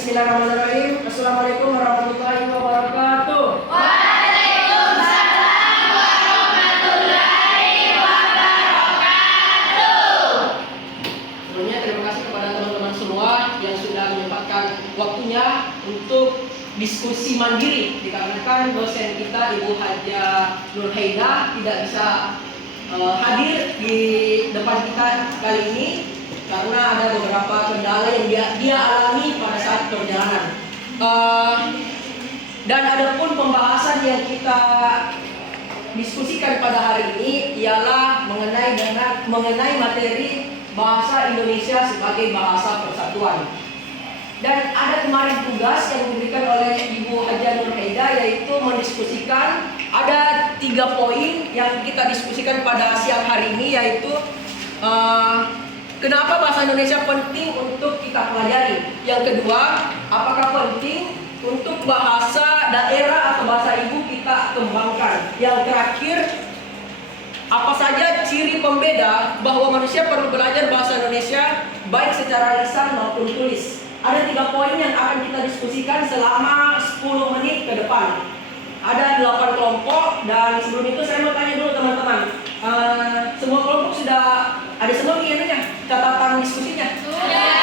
bismillahirrahmanirrahim. Assalamualaikum warahmatullahi wabarakatuh. Waalaikumsalam warahmatullahi wabarakatuh. Sebelumnya terima kasih kepada teman-teman semua yang sudah menyempatkan waktunya untuk diskusi mandiri, dikarenakan dosen kita Ibu Haja Nurhaida tidak bisa hadir di depan kita kali ini karena ada beberapa kendala yang dia alami pada saat perjalanan. Dan adapun pembahasan yang kita diskusikan pada hari ini ialah mengenai materi bahasa Indonesia sebagai bahasa persatuan. Dan ada kemarin tugas yang diberikan oleh Ibu Haja Nurhaida, yaitu mendiskusikan ada 3 poin yang kita diskusikan pada siang hari ini, yaitu kenapa bahasa Indonesia penting untuk kita pelajari. Yang kedua, apakah penting untuk bahasa daerah atau bahasa ibu kita kembangkan. Yang terakhir, apa saja ciri pembeda bahwa manusia perlu belajar bahasa Indonesia baik secara lisan maupun tulis. Ada 3 poin yang akan kita diskusikan selama 10 menit ke depan. Ada 8 kelompok, dan sebelum itu saya mau tanya dulu teman-teman, semua kelompok sudah ada semua catatan diskusinya? Sudah.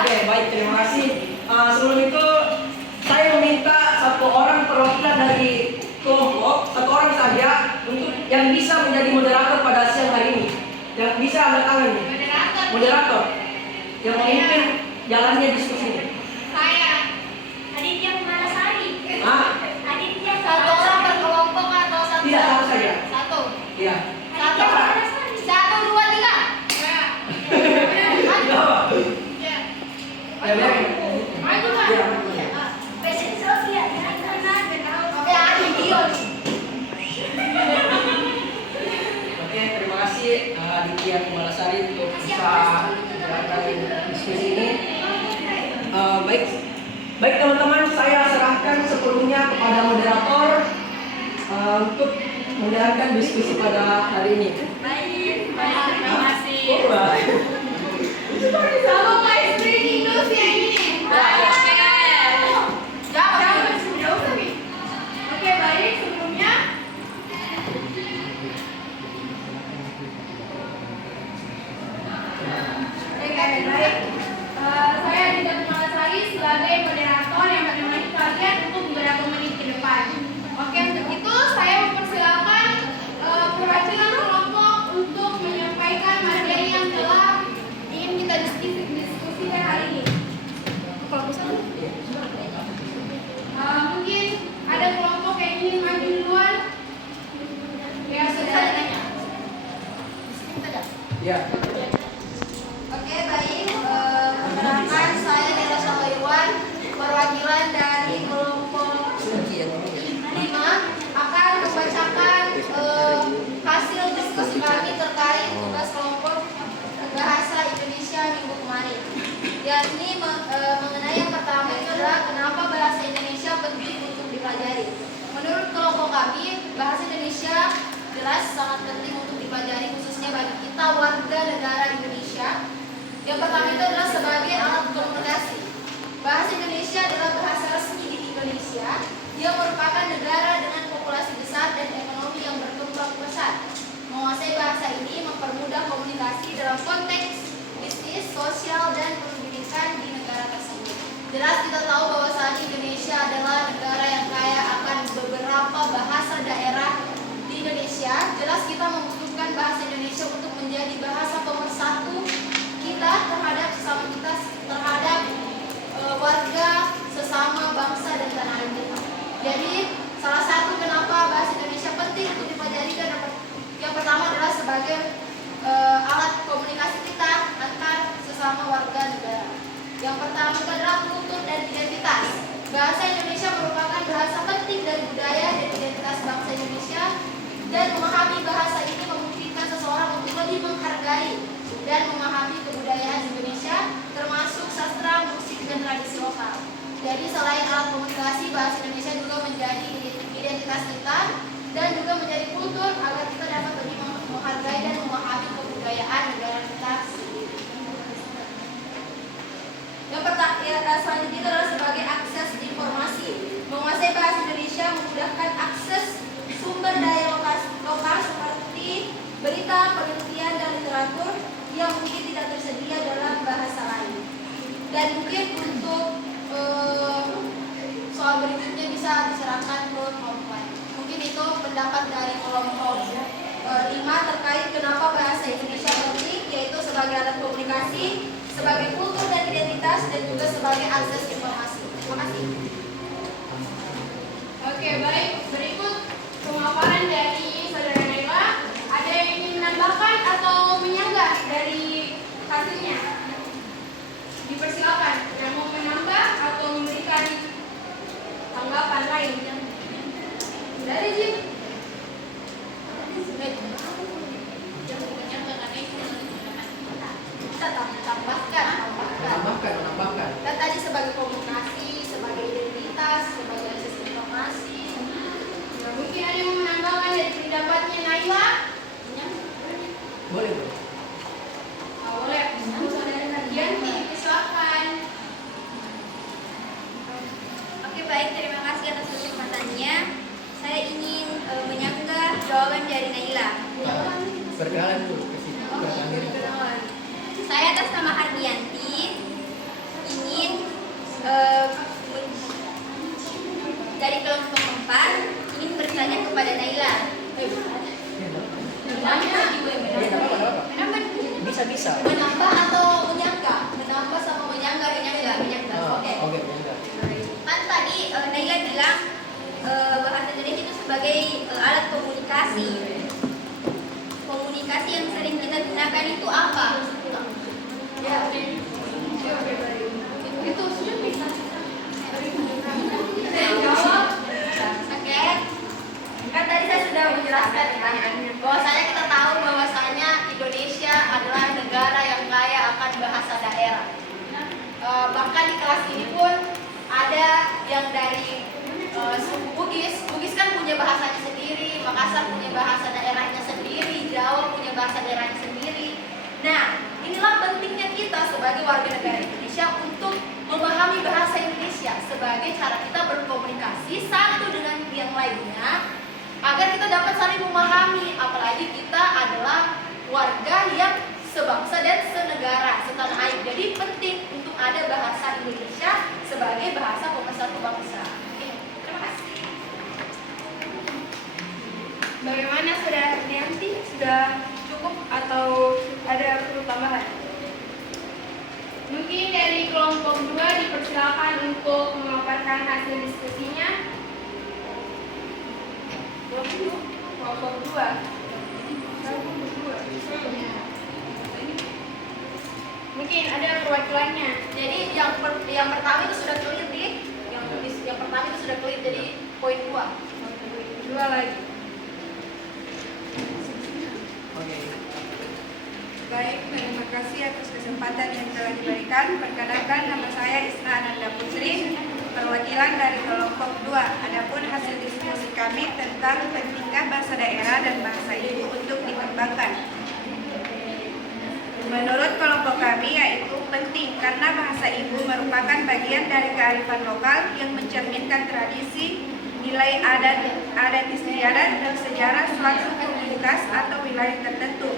Oke, baik, terima kasih. Sebelum itu saya meminta 1 orang perwakilan dari kelompok, 1 orang saja untuk yang bisa menjadi moderator pada siang hari ini. Yang bisa angkat tangan nih. Moderator. Yang memimpin jalannya diskusinya. Saya Aditya Kumarasari. Aditya 1 orang per kelompok atau 1? Tidak, 1 saja. 1. Iya. 1, 2, 3. Ya, baik. Maju kan? Iya. Fashion sosial. Oke, ada video nih. Oke, terima kasih Aditya Kumarasari untuk bisa menjalankan diskusi ini. Baik teman-teman, saya serahkan sepenuhnya kepada moderator untuk menjalankan diskusi pada hari ini. Baik, terima kasih. Sama Pak Streaming News yang ini. Oke, baik, sebelumnya baik. Saya Aditya Kumarasari sebagai moderator yang menemani kalian untuk beberapa menit ke depan. Oke, untuk itu saya mempersilakan perwakilan kelompok untuk menyampaikan materi yang telah ingin kita diskusikan hari ini. Mungkin ada kelompok yang ingin maju duluan. Ya, sudah tanya. Ya. Oke, baik. Perkenalkan, saya Nela Sahaywan, perwakilan dari kelompok 5 akan membacakan hasil diskusi kami terkait tugas kelompok bahasa Indonesia minggu kemarin. Yakni mengenai yang pertama itu adalah kenapa bahasa Indonesia penting untuk dipelajari. Menurut kelompok kami, bahasa Indonesia jelas sangat penting untuk dipelajari, khususnya bagi kita warga negara Indonesia. Yang pertama itu adalah sebagai alat komunikasi. Bahasa Indonesia adalah bahasa resmi di Indonesia. Dia merupakan negara dengan populasi besar dan ekonomi yang berkembang pesat. Menguasai bahasa ini mempermudah komunikasi dalam konteks bisnis, sosial, dan pendidikan di negara tersebut. Jelas kita tahu bahwa saat Indonesia adalah negara yang kaya akan beberapa bahasa daerah di Indonesia. Jelas kita membutuhkan bahasa Indonesia untuk menjadi bahasa pemersatu kita terhadap sesama kita, terhadap warga sesama bangsa dan tanah air kita. Jadi salah satu kenapa bahasa Indonesia penting untuk dipelajari dan yang pertama adalah sebagai alat komunikasi kita antar sesama warga negara. Yang pertama adalah kultur dan identitas. Bahasa Indonesia merupakan bahasa penting dari budaya dan identitas bangsa Indonesia, dan memahami bahasa ini memungkinkan seseorang untuk lebih menghargai dan memahami kebudayaan Indonesia, termasuk sastra, musik, dan tradisi lokal. Jadi selain alat komunikasi, bahasa Indonesia juga menjadi identitas kita dan juga menjadi kultur agar kita dapat lebih menghargai dan memahami kebudayaan negara kita sendiri. selanjutnya itu adalah sebagai akses informasi. Menguasai bahasa Indonesia memudahkan akses sumber daya lokal seperti berita, penelitian, dan literatur yang mungkin tidak tersedia dalam bahasa lain. Dan mungkin untuk soal berikutnya bisa diserahkan ke kelompok lain. Mungkin itu pendapat dari kelompok 5 terkait kenapa bahasa Indonesia penting, yaitu sebagai alat komunikasi, sebagai kultur dan identitas, dan juga sebagai akses informasi. Terima kasih. Oke, baik. Berikut pemaparan dari Saudara Naila. Ada yang ingin menambahkan atau menyanggah dari hasilnya? Dipersilakan yang mau menambah atau memberikan tanggapan lain. Dari Jim. Kita tambahkan. Menambahkan. Dan tadi sebagai komunikasi, sebagai identitas, sebagai akses informasi. Ya, mungkin ada yang mau menambahkan dari pendapatnya Naila? Boleh. Boleh. Saudara Dianti, silakan. Oke, baik, terima kasih atas kesempatannya. Saya ingin menyanggah jawaban dari Naila. Perkenalan dulu ke sini. Perkenalan diri. Saya atas nama Hardianti ingin dari kelompok 4 ingin bertanya kepada Naila. Bisa. Menambah atau menyanggah? Menambah sama menyanggah. Oke. Oke, menyanggah. Kan tadi Naila bilang bahasa Indonesia itu sebagai alat komunikasi. Komunikasi yang sering kita gunakan itu apa? Ya. Itu sudah bisa. Oke. Kan tadi saya sudah menjelaskan kan, bahwasanya kita tahu bahwasanya Indonesia adalah negara yang kaya akan bahasa daerah. Bahkan di kelas ini pun ada yang dari suku Bugis kan punya bahasanya sendiri, Makassar punya bahasa daerahnya sendiri, Jawa punya bahasa daerahnya sendiri. Nah, inilah pentingnya kita sebagai warga negara Indonesia untuk memahami bahasa Indonesia sebagai cara kita berkomunikasi satu dengan yang lainnya, agar kita dapat saling memahami, apalagi kita adalah warga yang sebangsa dan senegara, setanah air. Jadi penting untuk ada bahasa Indonesia sebagai bahasa pemersatu bangsa. Terima kasih. Bagaimana Saudara Hardianti? Sudah cukup atau ada perlu tambahan? Mungkin dari kelompok 2 dipersilakan untuk memaparkan hasil diskusinya. Kelompok 2. Mungkin ada perwakilannya. Jadi yang pertama itu sudah clear di yang pertama itu sudah clear, jadi poin 2. Dua lagi. Oke. Baik, terima kasih atas kesempatan yang telah diberikan. Perkenalkan, nama saya Isra Ananda Putri, perwakilan dari kelompok 2. Adapun hasil diskusi kami tentang pentingkah bahasa daerah dan bahasa ibu untuk dikembangkan. Menurut kelompok kami yaitu penting karena bahasa ibu merupakan bagian dari kearifan lokal yang mencerminkan tradisi, nilai adat istiadat dan sejarah suatu komunitas atau wilayah tertentu.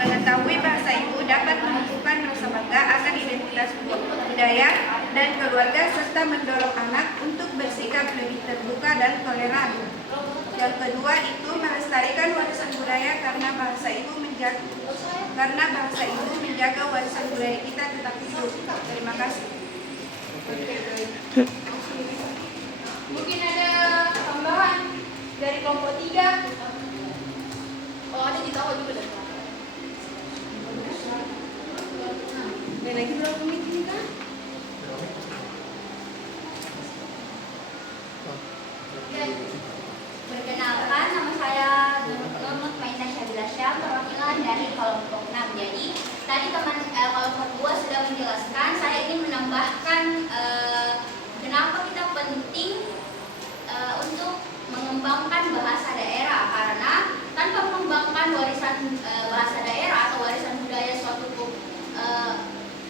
Mengetahui bahasa ibu dapat menumbuhkan rasa bangga akan identitas budaya dan keluarga serta mendorong anak untuk bersikap lebih terbuka dan toleran. Yang kedua itu melestarikan warisan budaya karena bahasa ibu menjaga warisan budaya kita tetap hidup. Terima kasih. Mungkin ada tambahan dari kelompok 3. Oh, ada di tahu juga dari Dan lagi berapa menit ini kan? Perkenalkan, nama saya Nurmut Maina Syabila Syam, perwakilan dari kelompok 6. Jadi tadi kelompok 2 sudah menjelaskan. Saya ingin menambahkan kenapa kita penting untuk mengembangkan bahasa daerah, karena tanpa mengembangkan warisan bahasa daerah atau warisan budaya suatu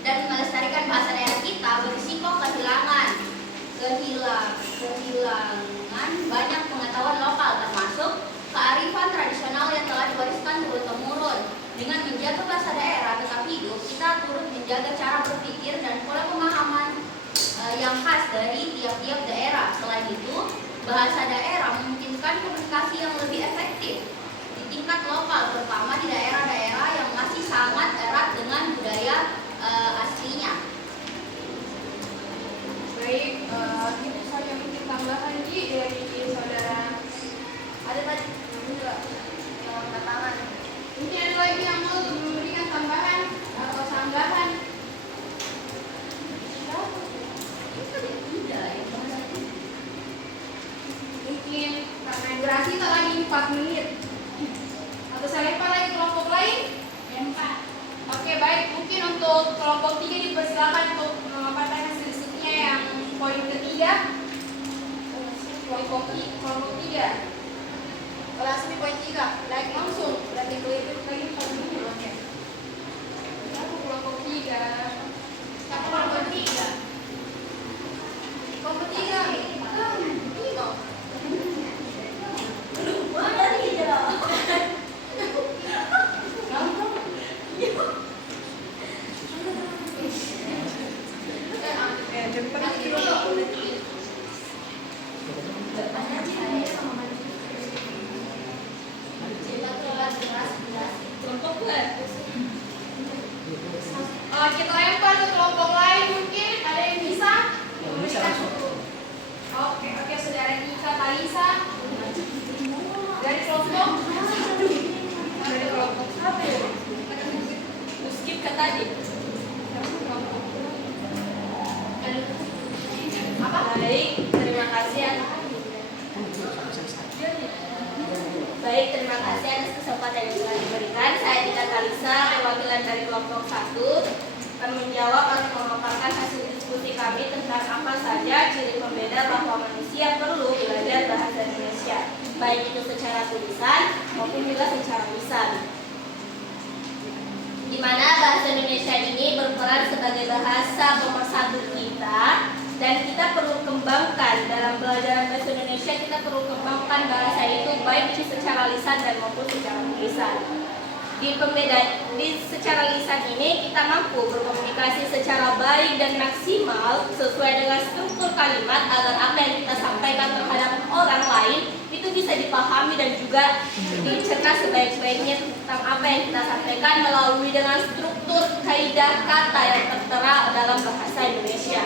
dan melestarikan bahasa daerah kita berisiko kehilangan kehilangan banyak pengetahuan lokal termasuk kearifan tradisional yang telah diwariskan turun-temurun. Dengan menjaga bahasa daerah tetap hidup, kita turut menjaga cara berpikir dan pola pemahaman yang khas dari tiap-tiap daerah. Selain itu, bahasa daerah memungkinkan komunikasi yang lebih efektif di tingkat lokal, terutama di daerah-daerah yang masih sangat erat dengan budaya aslinya. Baik, itu saja mungkin tambahan Ji dari saudara. Ada tadi tangan. Mungkin ada lagi yang mau memberikan tambahan atau sanggahan? Mungkin karena durasi tak lagi 4 menit. Atau saya lempar lagi kelompok lain? Lempar. Oke, baik. Mungkin untuk kelompok 3 dipersilakan untuk memaparkan hasil risetnya yang poin ketiga. Kelompok 3. Langsung di poin 3. Lagi Langsung. berarti kelihatan Lagi 4 menit. Oke. Kelompok 3. Siapa kelompok 3? Kelompok 3. Tino. Mana dia? Kita lempar ke kelompok lain, mungkin ada yang bisa? Oke, saudara Ika Talisa dari kelompok 1. Skip ke tadi. Apa? Baik, terima kasih. Baik, terima kasih atas kesempatan yang telah diberikan. Saya Tika Talisa, perwakilan dari kelompok 1, akan menjawab atau memaparkan hasil diskusi kami tentang apa saja ciri pembeda bahwa manusia perlu belajar bahasa Indonesia, baik itu secara tulisan maupun juga secara lisan. Di mana bahasa Indonesia ini berperan sebagai bahasa pemersatu kita, dan kita perlu kembangkan dalam pelajaran bahasa Indonesia. Kita perlu kembangkan bahasa itu baik itu secara lisan dan maupun secara tulisan. Di secara lisan ini kita mampu berkomunikasi secara baik dan maksimal sesuai dengan struktur kalimat agar apa yang kita sampaikan terhadap orang lain itu bisa dipahami dan juga dicerna sebaik-baiknya tentang apa yang kita sampaikan melalui dengan struktur kaidah kata yang tertera dalam bahasa Indonesia.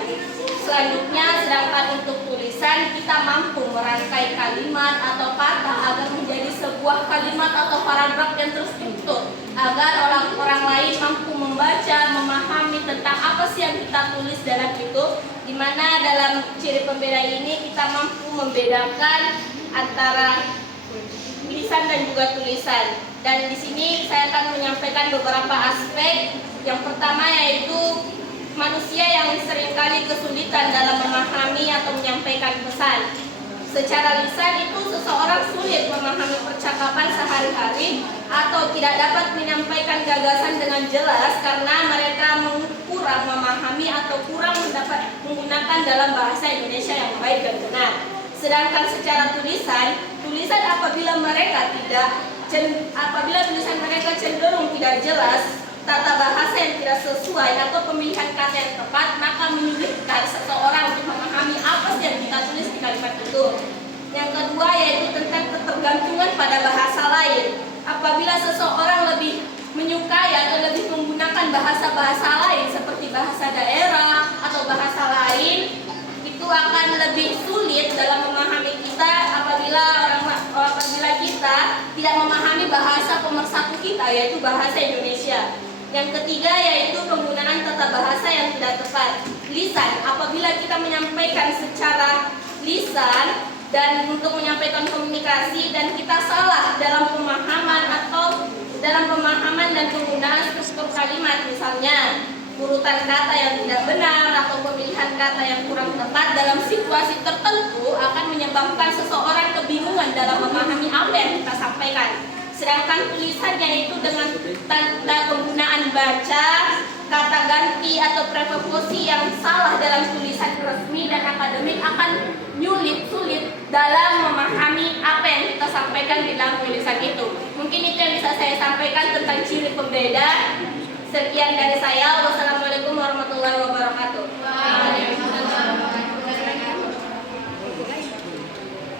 Selanjutnya, sedangkan untuk tulisan kita mampu merangkai kalimat atau kata agar menjadi sebuah kalimat atau paragraf yang terstruktur agar orang lain mampu membaca, memahami tentang apa sih yang kita tulis dalam itu, di mana dalam ciri pembeda ini kita mampu membedakan antara lisan dan juga tulisan. Dan di sini saya akan menyampaikan beberapa aspek. Yang pertama yaitu manusia yang seringkali kesulitan dalam memahami atau menyampaikan pesan. Secara lisan itu seseorang sulit memahami percakapan sehari-hari atau tidak dapat menyampaikan gagasan dengan jelas karena mereka kurang memahami atau kurang mendapat menggunakan dalam bahasa Indonesia yang baik dan benar. Sedangkan secara tulisan apabila tulisan mereka cenderung tidak jelas, tata bahasa yang tidak sesuai atau pemilihan kata yang tepat, maka menyulitkan seseorang untuk memahami apa sih yang kita tulis di kalimat itu. Yang kedua yaitu tentang ketergantungan pada bahasa lain. Apabila seseorang lebih menyukai atau lebih menggunakan bahasa-bahasa lain seperti bahasa daerah atau bahasa lain, itu akan lebih sulit dalam memahami kita apabila kita tidak memahami bahasa pemersatu kita, yaitu bahasa Indonesia. Yang ketiga yaitu penggunaan tata bahasa yang tidak tepat. Lisan, apabila kita menyampaikan secara lisan dan untuk menyampaikan komunikasi dan kita salah dalam pemahaman dan penggunaan struktur kalimat, misalnya urutan kata yang tidak benar atau pemilihan kata yang kurang tepat dalam situasi tertentu akan menyebabkan seseorang kebingungan dalam memahami apa yang kita sampaikan. Sedangkan tulisannya itu dengan tanda penggunaan baca, kata ganti atau preposisi yang salah dalam tulisan resmi dan akademik akan nyulit disampaikan di dalam tulisan itu. Mungkin itu yang bisa saya sampaikan tentang ciri pembeda. Sekian dari saya. Wassalamualaikum warahmatullahi wabarakatuh.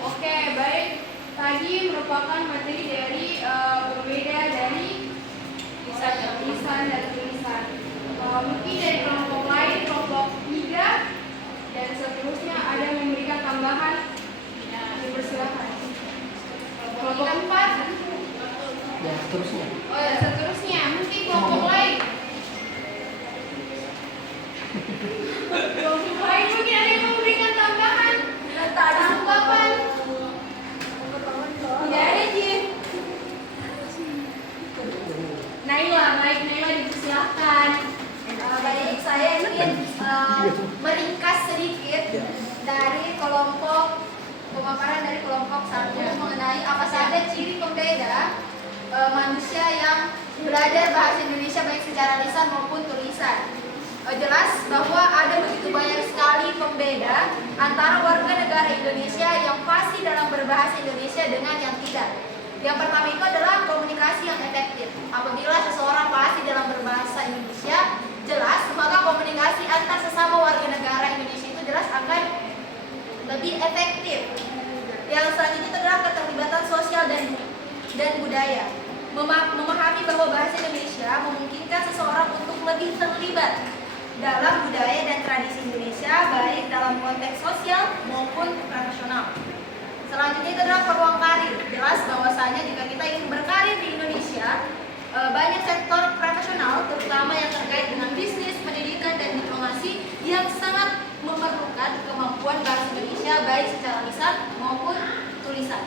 Oke, baik. Tadi merupakan materi dari berbeda dari lisan dan tulisan. Mungkin dari kelompok lain, kelompok 3 dan seterusnya ada yang memberikan tambahan. Dipersilakan. Kelompok 4. Ya, seterusnya. Oh ya, seterusnya mungkin kelompok lain. Kelompok lain mungkin ada yang memberikan tambahan. Tanggapan. Tidak ada, Jin. Naila dipersilakan. Baik, saya ingin meringkas sedikit dari kelompok pemaparan dari kelompok 1 mengenai apa saja ciri pembeda manusia yang belajar bahasa Indonesia baik secara lisan maupun tulisan. Jelas bahwa ada begitu banyak sekali pembeda antara warga negara Indonesia yang fasih dalam berbahasa Indonesia dengan yang tidak. Yang pertama itu adalah komunikasi yang efektif. Apabila seseorang fasih dalam berbahasa Indonesia, jelas maka komunikasi antar sesama warga negara Indonesia itu jelas akan lebih efektif. Yang selanjutnya itu adalah keterlibatan sosial dan budaya. Memahami bahwa bahasa Indonesia memungkinkan seseorang untuk lebih terlibat dalam budaya dan tradisi Indonesia baik dalam konteks sosial maupun profesional. Selanjutnya itu adalah peluang karir. Jelas bahwasanya jika kita ingin berkarir di Indonesia, banyak sektor profesional terutama yang terkait dengan bisnis, pendidikan, dan diplomasi yang sangat memerlukan kemampuan bahasa Indonesia baik secara lisan maupun tulisan.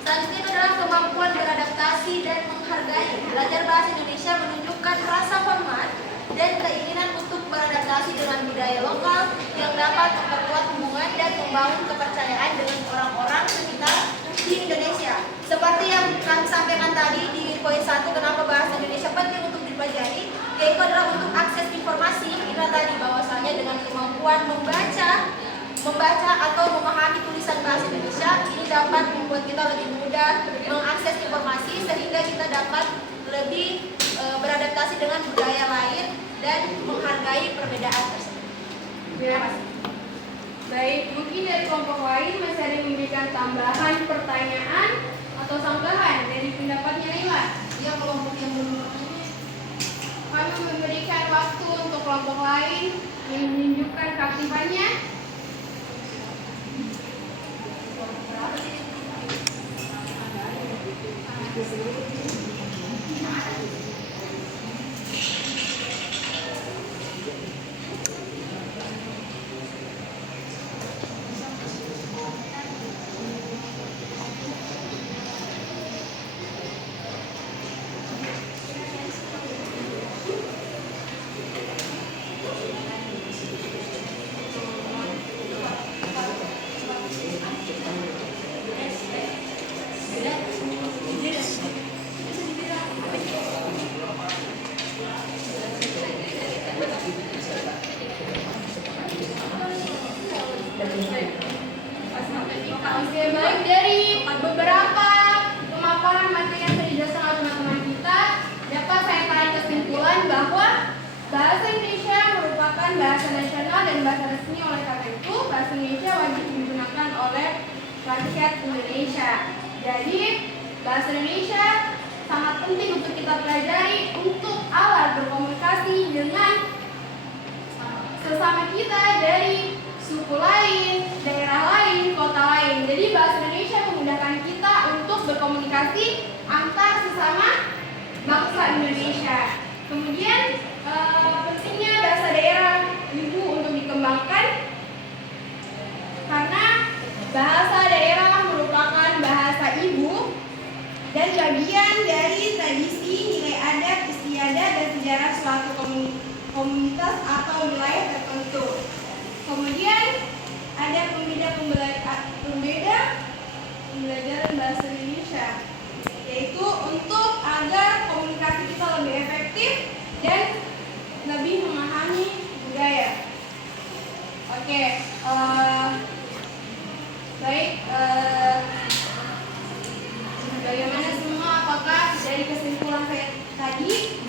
Selanjutnya itu adalah kemampuan beradaptasi dan menghargai. Belajar bahasa Indonesia menunjukkan rasa hormat dan keinginan untuk beradaptasi dengan budaya lokal yang dapat memperkuat hubungan dan membangun kepercayaan dengan orang-orang sekitar di Indonesia. Seperti yang kami sampaikan tadi di poin 1, kenapa bahasa Indonesia penting untuk dipelajari, yaitu adalah untuk akses informasi. Kita tadi bahwasanya dengan kemampuan membaca atau memahami tulisan bahasa Indonesia ini dapat membuat kita lebih mudah mengakses informasi sehingga kita dapat lebih beradaptasi dengan budaya lain dan menghargai perbedaan tersebut. Terima kasih. Baik, mungkin dari kelompok lain masih ada yang memberikan tambahan pertanyaan atau sanggahan dari pendapatnya Naila. Dia kelompok yang belum Kami memberikan waktu untuk kelompok lain yang menunjukkan keaktifannya. Oke, baik, dari beberapa pemaparan materi yang sudah dijelaskan oleh teman-teman kita, dapat saya tarik kesimpulan bahwa bahasa Indonesia merupakan bahasa nasional dan bahasa resmi. Oleh karena itu, bahasa Indonesia wajib digunakan oleh rakyat Indonesia. Jadi, bahasa Indonesia sangat penting untuk kita pelajari untuk alat berkomunikasi dengan sesama kita dari suku lain, daerah lain, kota lain. Jadi bahasa Indonesia memudahkan kita untuk berkomunikasi antar sesama bangsa Indonesia. Kemudian pentingnya bahasa daerah ibu untuk dikembangkan karena bahasa daerah merupakan bahasa ibu dan bagian dari tradisi, nilai adat, istiadat, dan sejarah suatu komunitas atau wilayah tertentu. Kemudian ada pembelajaran bahasa Indonesia, yaitu untuk agar komunikasi kita lebih efektif dan lebih memahami budaya. Oke, baik. bagaimana semua? Apakah dari kesimpulan saya tadi